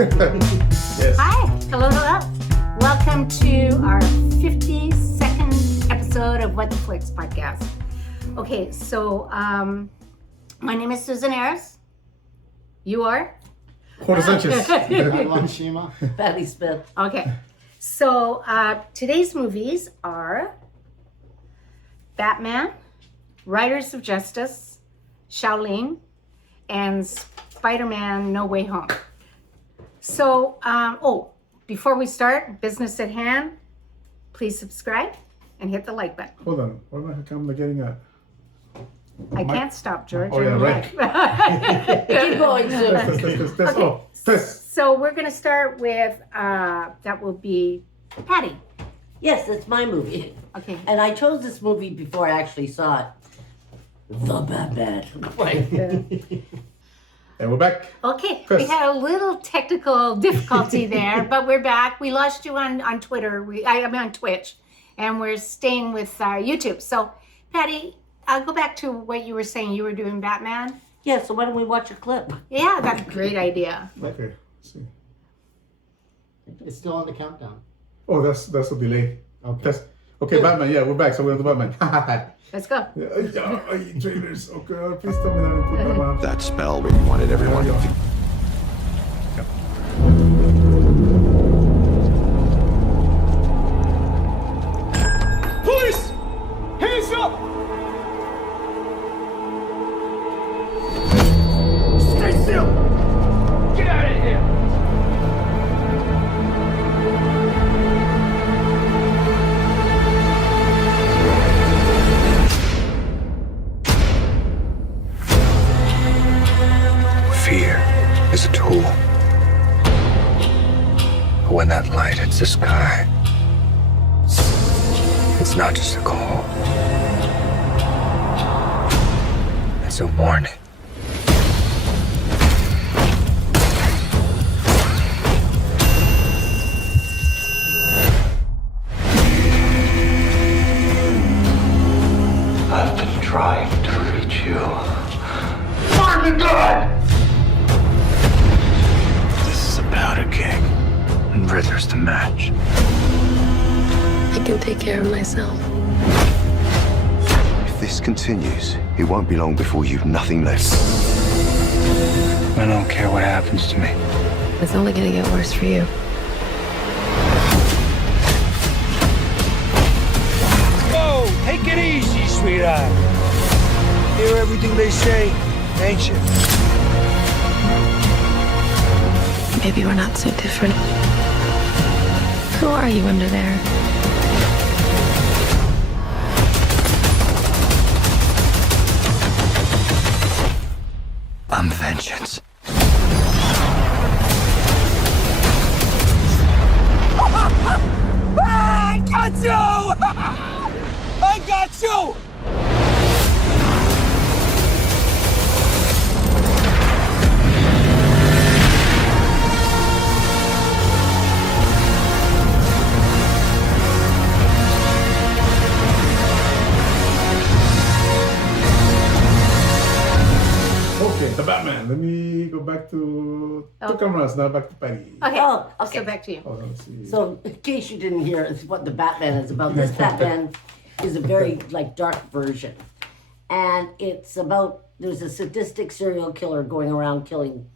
Yes. Hi, hello. Welcome to our 52nd episode of What the Flicks podcast. Okay, so my name is Susan Ayers. You are? Jorge Sanchez. Patty Smith. Okay, so today's movies are Batman, Riders of Justice, Shaolin, and Spider-Man No Way Home. So, before we start, business at hand, please subscribe and hit the like button. Hold on. What am I getting at? I can't stop, George. Oh, yeah, right. Keep going, Sue. Let's go. Test. So we're going to start with, that will be Patty. Yes, it's my movie. Okay. And I chose this movie before I actually saw it. The Batman. Right. And we're back. Okay, Chris. we had a little technical difficulty there, but we're back. We lost you on Twitter. I mean on Twitch, and we're staying with YouTube. So, Patty, I'll go back to what you were saying. You were doing Batman. Yeah, so why don't we watch a clip? Yeah, that's a great idea. Okay. Let's see. It's still on the countdown. Oh, that's a delay. Okay. Test. Okay, Batman. Yeah, we're back. So we're on the Batman. Let's go. Trailers. Oh God, please tell me that I put them on. That spell where you wanted everyone to feel. Police! Hands up! Stay still! Get out of here! Fear is a tool. But when that light hits the sky, it's not just a call. It's a warning. I've been trying to reach you. Find the gun! This is about a king, and Ritter's the match. I can take care of myself. If this continues, it won't be long before you've nothing left. I don't care what happens to me. It's only gonna get worse for you. Whoa! Take it easy, sweetheart. Hear everything they say, ain't you? Maybe we're not so different. Who are you under there? I'm vengeance. I got you! I got you! Okay, the Batman. Let me go back to two cameras. Now back to Patty. Okay, Oh, okay. so back to you. Hold on, let's see. So, in case you didn't hear what the Batman is about, this Batman is a very dark version, and it's about there's a sadistic serial killer going around killing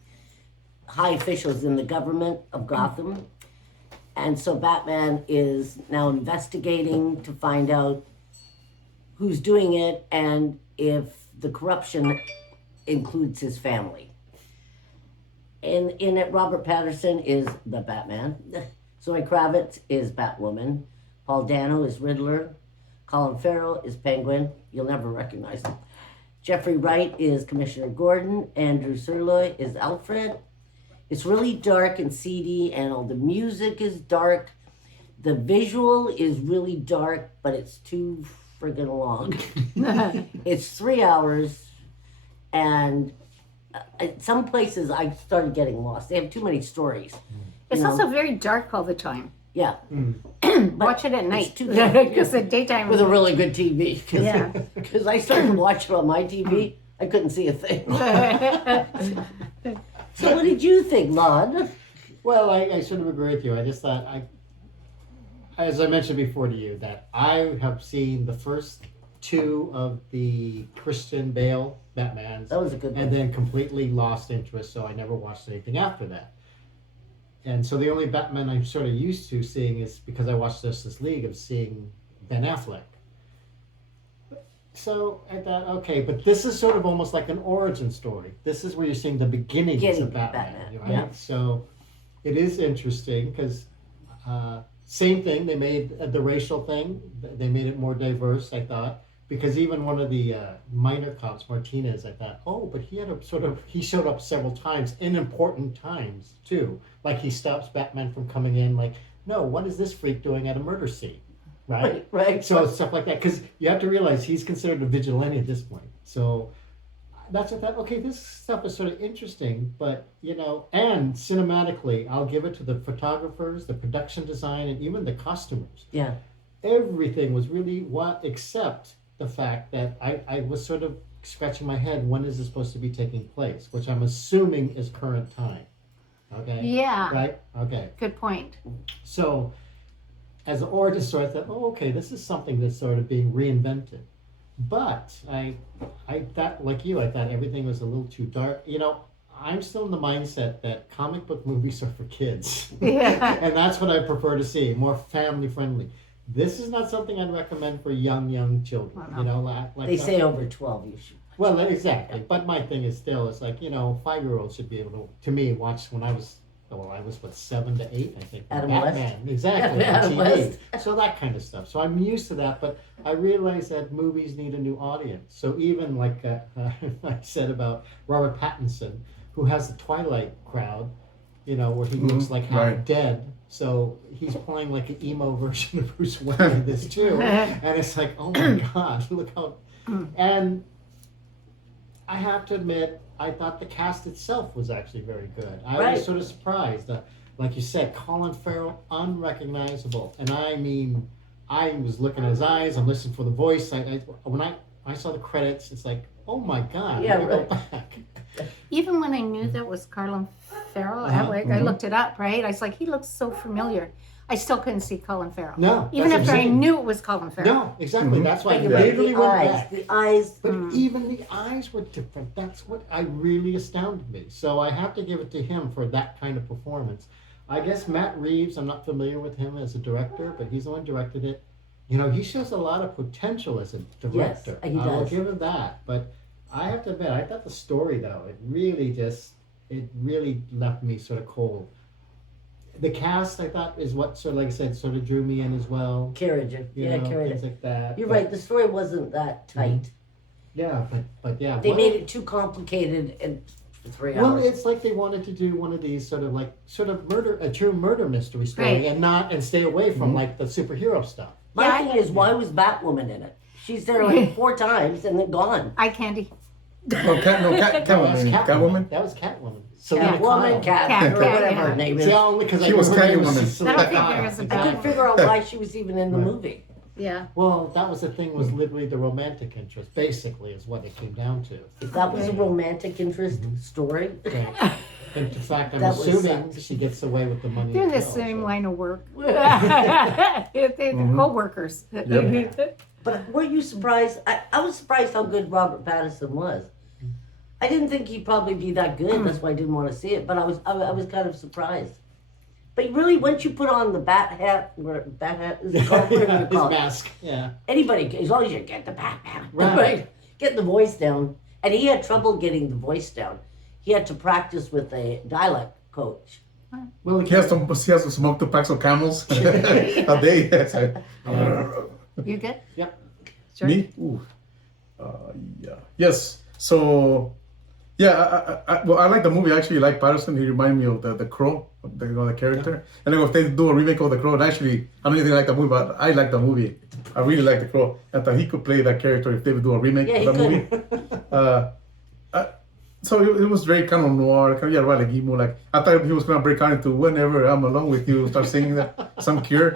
high officials in the government of Gotham, and so Batman is now investigating to find out who's doing it and if the corruption includes his family. In it, Robert Pattinson is the Batman. Zoe Kravitz is Batwoman. Paul Dano is Riddler. Colin Farrell is Penguin. You'll never recognize him. Jeffrey Wright is Commissioner Gordon. Andrew Surloy is Alfred. It's really dark and seedy, and all the music is dark. The visual is really dark, but it's too friggin' long. It's 3 hours, and some places I started getting lost. They have too many stories. It's you know? also very dark all the time. Yeah. Watch it at night. too Because the daytime. With a really good TV. Yeah. Because I started to watch it on my TV, I couldn't see a thing. So what did you think, Lon? Well, I sort of agree with you. I just thought as I mentioned before to you, that I have seen the first two of the Christian Bale Batmans. That was a good one. And then completely lost interest, so I never watched anything after that. And so the only Batman I'm sort of used to seeing is because I watched Justice League of seeing Ben Affleck. So I thought, okay, but this is sort of almost like an origin story. This is where you're seeing the beginnings of Batman, right? yeah. So it is interesting because same thing. They made the racial thing. They made it more diverse, I thought, because even one of the minor cops, Martinez, I thought, oh, but he showed up several times in important times too. Like he stops Batman from coming in. Like, no, what is this freak doing at a murder scene? Right? Right. So stuff like that. Because you have to realize he's considered a vigilante at this point. So that's what I thought, okay, this stuff is sort of interesting, but, and cinematically, I'll give it to the photographers, the production design, and even the costumers. Yeah. Everything was really except the fact that I was sort of scratching my head, when is this supposed to be taking place? Which I'm assuming is current time. Okay? Yeah. Right? Okay. Good point. So, as an origin story, I thought, oh, okay, this is something that's sort of being reinvented. But I thought, like you, I thought everything was a little too dark. I'm still in the mindset that comic book movies are for kids. Yeah. And that's what I prefer to see, more family friendly. This is not something I'd recommend for young children. Like They say over 12 you should. Well, exactly. But my thing is still, it's like, 5-year-olds should be able to me, watch when I was 7 to 8, I think. Adam Batman, West. exactly. Yeah, on Adam TV. West. So that kind of stuff. So I'm used to that, but I realize that movies need a new audience. So even like I said about Robert Pattinson, who has the Twilight crowd, where he looks like half dead. So he's playing like an emo version of Bruce Wayne in this too. And it's like, oh my God, look how... And I have to admit, I thought the cast itself was actually very good. I was sort of surprised. Like you said, Colin Farrell, unrecognizable. And I mean, I was looking at his eyes, I'm listening for the voice. When I saw the credits, it's like, oh my God, Yeah, let me go back. Even when I knew that was Colin Farrell, I looked it up, right? I was like, he looks so familiar. I still couldn't see Colin Farrell. No, even that's after what I I'm saying. knew it was Colin Farrell. No, exactly. That's why I Think about literally the went eyes. back. The eyes. But even the eyes were different. That's what really astounded me. So I have to give it to him for that kind of performance. I guess Matt Reeves, I'm not familiar with him as a director, but he's the one who directed it. He shows a lot of potential as a director. Yes, he I will does. give him that. But I have to admit, I thought the story, though, it really left me sort of cold. The cast, I thought, is what sort of, like I said, sort of drew me in as well. Carried you. Carried things it. like that. You're But- right, the story wasn't that tight. Yeah, but yeah. They made it too complicated in 3 Well, hours. it's like they wanted to do one of these sort of a true murder mystery story, Right. and stay away from like the superhero stuff. My thing is, why was Batwoman in it? She's there like 4 times and then gone. Eye candy. Catwoman. That was Catwoman. Catwoman, Cat, or whatever her name is. See, only because She was Catwoman. I don't think there was a I couldn't figure out why she was even in the movie. Yeah. Well, that was the thing. Was literally the romantic interest. Basically, is what it came down to. If that was a romantic interest story, In fact, I'm That was assuming sucked. she gets away with the money. They're in the as well, same so. line of work. They're co-workers. but were you surprised? I was surprised how good Robert Pattinson was. I didn't think he'd probably be that good. That's why I didn't want to see it. But I was kind of surprised. But really, once you put on the bat hat is it called? Whatever you His call it. mask. Yeah. Anybody, as long as you get the Batman, Right. Get the voice down. And he had trouble getting the voice down. He had to practice with a dialect coach. Well, he has to smoke 2 packs of camels a day. You good? Yep. Sure. Me? Ooh. Yeah. Yes. So, yeah, I like the movie. I actually like Pattinson. He reminded me of the Crow, the character. And then if they do a remake of the Crow, actually, I don't even like the movie, but I like the movie. I really like the Crow. I thought he could play that character if they would do a remake Yeah, of he the movie. So it was very kind of noir, kind of, right, like emo. Like I thought he was gonna break out into "Whenever I'm Alone with You," start singing that some Cure.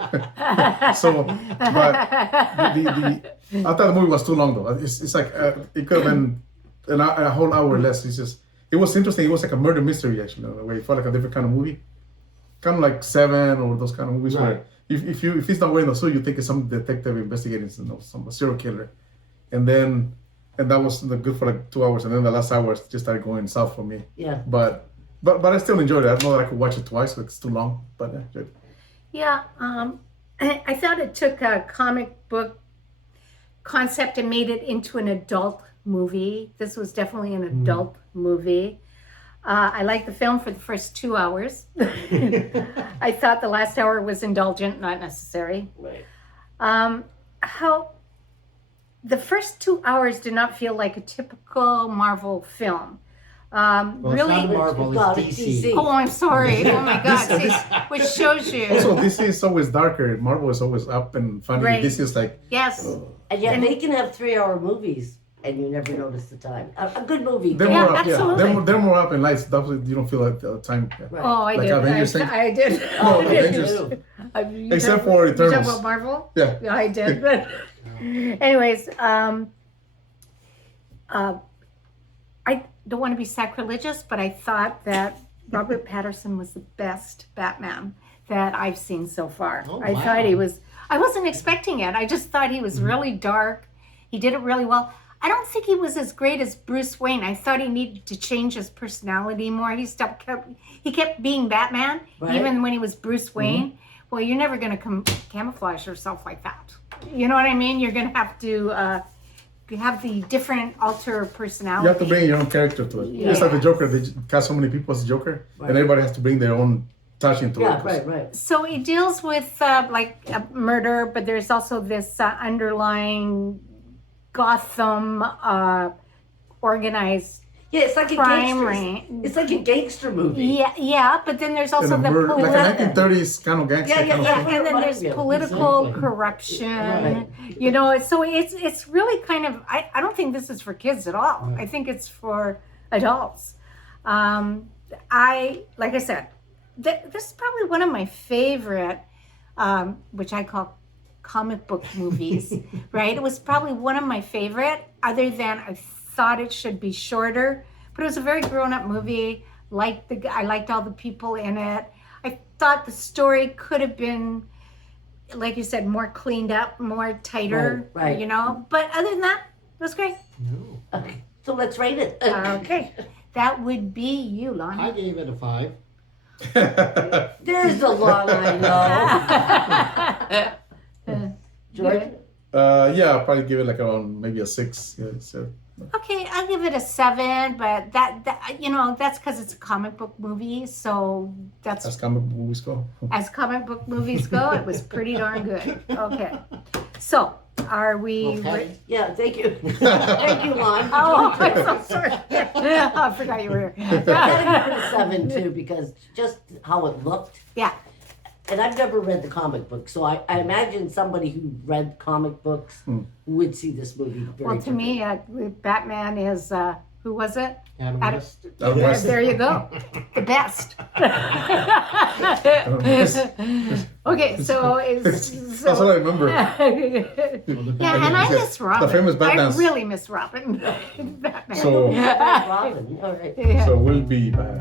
So, but I thought the movie was too long though. It's like it could have been a whole hour less. It was interesting. It was like a murder mystery actually. In a way, it felt like a different kind of movie. kind of like Seven or those kind of movies Right. where if he's not wearing the suit, you think it's some detective investigating some serial killer, and that was good for like 2 hours, and then the last hour just started going south for me. Yeah. But I still enjoyed it. I don't know that I could watch it twice, so it's too long. But I enjoyed it. Yeah, I thought it took a comic book concept and made it into an adult movie. This was definitely an adult movie. I liked the film for the first 2 hours. I thought the last hour was indulgent, not necessary. Right. How the first 2 hours did not feel like a typical Marvel film. Well, Really? it's not Marvel, No, it's it's DC. DC. Oh, I'm sorry. Oh my God. See, which shows you. Also, DC is always darker. Marvel is always up and funny. Right. DC is like, Yes. And yet they can have 3-hour movies and you never notice the time. A good movie. they're Yeah, more up. absolutely. They're more up in lights. You don't feel like the time. Yeah. Right. Oh, I Like did. Avengers thing? I did. Oh, I did. Avengers. Except for You talking Eternals. about Marvel? Yeah. Yeah, I did. Anyways, I don't want to be sacrilegious, but I thought that Robert Pattinson was the best Batman that I've seen so far. Oh, I wow. thought he was. I wasn't expecting it. I just thought he was really dark. He did it really well. I don't think he was as great as Bruce Wayne. I thought he needed to change his personality more. He kept being Batman, Right. even when he was Bruce Wayne. Well, you're never going to camouflage yourself like that. You know what I mean? You're going to have have the different alter personality. You have to bring your own character to it. Just like the Joker, they cast so many people as the Joker, Right. and everybody has to bring their own touch into Yeah, it. right. So it deals with like a murder, but there's also this underlying Gotham organized Yeah, it's like a crime gangster. ring. It's like a gangster movie. Yeah, but then there's also And the a murder, like a political. 1930s kind of gangster Yeah, kind Yeah, of thing. and then there's Right, yeah, political exactly. corruption. Right. You know, so it's really kind of. I don't think this is for kids at all. I think it's for adults. Like I said, this is probably one of my favorite, which I call comic book movies. Right? It was probably one of my favorite. Other than I thought it should be shorter, but it was a very grown-up movie. I liked all the people in it. I thought the story could have been, like you said, more cleaned up, more tighter. Right. You know, but other than that, it was great. Okay, so let's rate it. Okay, that would be you, I Lonnie. gave it a 5. There's the long I know. George? Yeah, I'll probably give it like around maybe a 6. Yeah, so. Okay, I'll give it a 7, but that that's because it's a comic book movie, so As that's comic book movies go. as comic book movies go, it was pretty darn good. Okay, so are we? Okay. Yeah, thank you. Thank you, Lon. Oh, I'm so sorry. I forgot you were here. I gotta give it a 7 too because just how it looked. Yeah. And I've never read the comic book, so I imagine somebody who read comic books would see this movie very Well, to me, Batman is who was it? Adam Adam- West. Adam West. There you go, the best. Okay, so That's what I remember. yeah, and I miss Robin. The famous I Batman. really miss Robin. Batman. So, Robin. All right. Yeah. so we'll be back.